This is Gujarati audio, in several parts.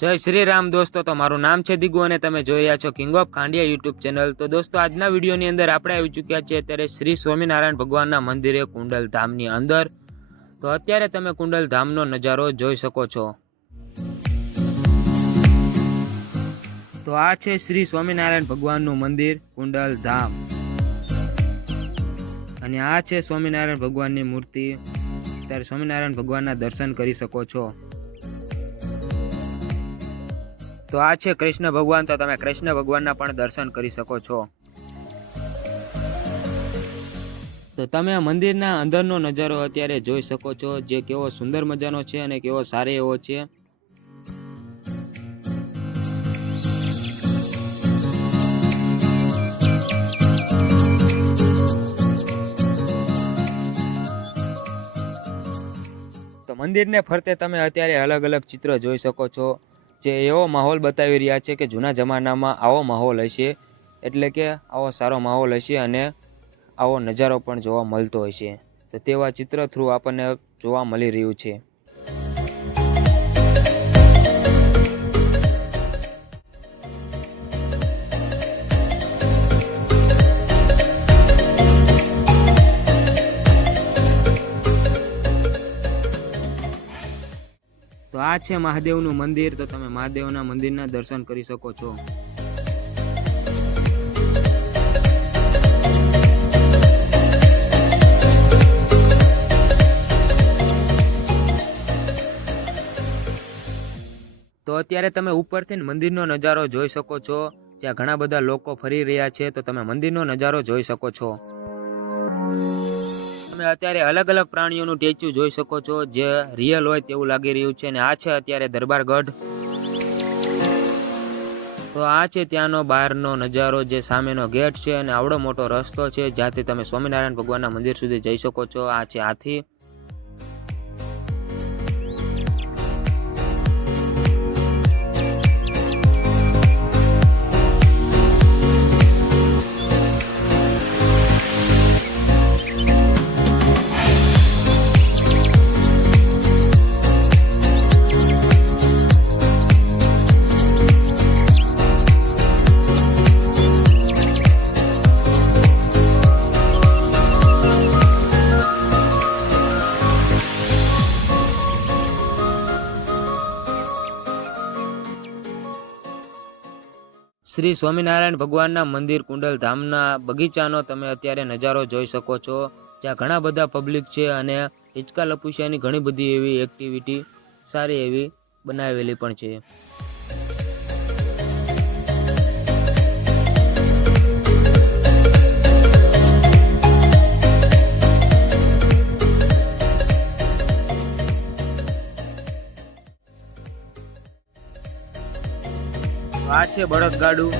જય શ્રી રામ દોસ્તો, તો મારું નામ છે દિગુ અને તમે જોઈ રહ્યા છો king of Khandiya YouTube channel. તો દોસ્તો, આજના વિડીયોની અંદર આપણે આવી ચૂક્યા છીએ અત્યારે શ્રી સ્વામિનારાયણ ભગવાનના મંદિરે કુંડલ ધામની અંદર। તો અત્યારે તમે કુંડલ ધામનો નજારો જોઈ શકો છો। તો આ છે શ્રી સ્વામિનારાયણ ભગવાનનું મંદિર કુંડલ ધામ અને આ છે સ્વામિનારાયણ ભગવાનની મૂર્તિ। ત્યારે સ્વામિનારાયણ ભગવાનના દર્શન કરી શકો છો। તો આ છે કૃષ્ણ ભગવાન, તો તમે કૃષ્ણ ભગવાનના પણ દર્શન કરી શકો છો। તો તમે મંદિરના અંદરનો નજારો અત્યારે જોઈ શકો છો, જે કેવો સુંદર મજાનો છે અને કેવો સારો એવો છે। તો મંદિરને ફરતે તમે અત્યારે અલગ અલગ ચિત્ર જોઈ શકો છો, જે એવો માહોલ બતાવી રહ્યા છે કે જૂના જમાનામાં આવો માહોલ હશે, એટલે કે આવો સારો માહોલ હશે અને આવો નજારો પણ જોવા મળતો હશે। તો તેવા ચિત્ર થ્રુ આપણને જોવા મળી રહ્યું છે। તો આ છે મહાદેવનું મંદિર, તો તમે મહાદેવના મંદિરના દર્શન કરી શકો છો। તો અત્યારે તમે ઉપરથી મંદિરનો નજારો જોઈ શકો છો, જ્યાં ઘણા બધા લોકો ફરી રહ્યા છે। તો તમે મંદિરનો નજારો જોઈ શકો છો। તમે અત્યારે અલગ અલગ પ્રાણીઓનું સ્ટેચ્યુ જોઈ શકો છો, જે રિયલ હોય તેવું લાગી રહ્યું છે। અને આ છે અત્યારે દરબારગઢ। તો આ છે ત્યાંનો બહારનો નજારો, જે સામેનો ગેટ છે અને આવડો મોટો રસ્તો છે જ્યાંથી તમે સ્વામિનારાયણ ભગવાનના મંદિર સુધી જઈ શકો છો। આ છે હાથી। શ્રી સ્વામિનારાયણ ભગવાનના મંદિર કુંડલ ધામના બગીચાનો તમે અત્યારે નજારો જોઈ શકો છો, જ્યાં ઘણા બધા પબ્લિક છે અને હિંચકા લપુસિયાની ઘણી બધી એવી એક્ટિવિટી સારી એવી બનાવેલી પણ છે। આ છે બળદગાડું।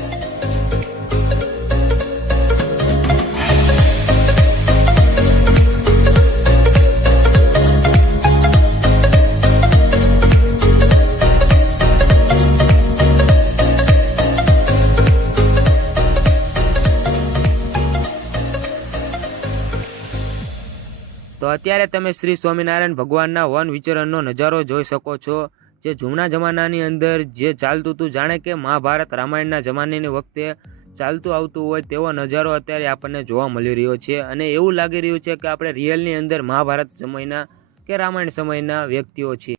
તો અત્યારે તમે શ્રી સ્વામિનારાયણ ભગવાનના વન વિચરણનો નજારો જોઈ શકો છો, જે જૂના જમાનાની અંદર જે ચાલતું હતું, જાણે કે મહાભારત રામાયણના જમાનાની વખતે ચાલતું આવતું હોય તેવો નજારો અત્યારે આપણને જોવા મળી રહ્યો છે। અને એવું લાગી રહ્યું છે કે આપણે રિયલની અંદર મહાભારત સમયના કે રામાયણ સમયના વ્યક્તિઓ છીએ।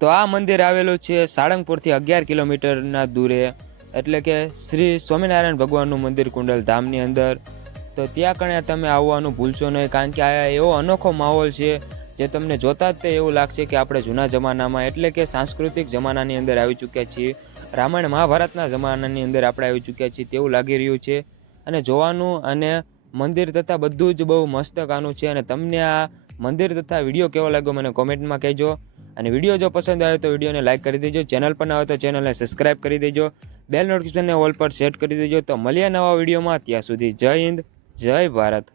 તો આ મંદિર આવેલું છે સાળંગપુરથી 11 કિલોમીટરના દૂરે, એટલે કે શ્રી સ્વામિનારાયણ ભગવાનનું મંદિર કુંડલ ધામની અંદર. તો ત્યાં કણે તમે આવવાનું ભૂલશો નહીં, કારણ કે આ એવો અનોખો માહોલ છે જે તમને જોતા જ તે એવું લાગશે કે આપણે જૂના જમાનામાં, એટલે કે સાંસ્કૃતિક જમાનાની અંદર આવી ચૂક્યા છીએ. રામાયણ મહાભારતના જમાનાની અંદર આપણે આવી ચૂક્યા છીએ તેવું લાગી રહ્યું છે. અને જોવાનું અને મંદિર તથા બધું જ બહુ મસ્ત કાનું છે. અને તમને આ મંદિર તથા વિડીયો કેવો લાગ્યો મને કોમેન્ટમાં કહેજો. અને વિડીયો જો પસંદ આવે તો વિડીયોને લાઇક કરી દેજો. ચેનલ પર ન આવે તો ચેનલને સબસ્ક્રાઇબ કરી દેજો. બેલ નોટિફિકેશનને ઓલ પર સેટ કરી દેજો. તો મળીએ નવા વિડીયોમાં. ત્યાં સુધી જય હિન્દ, જય ભારત.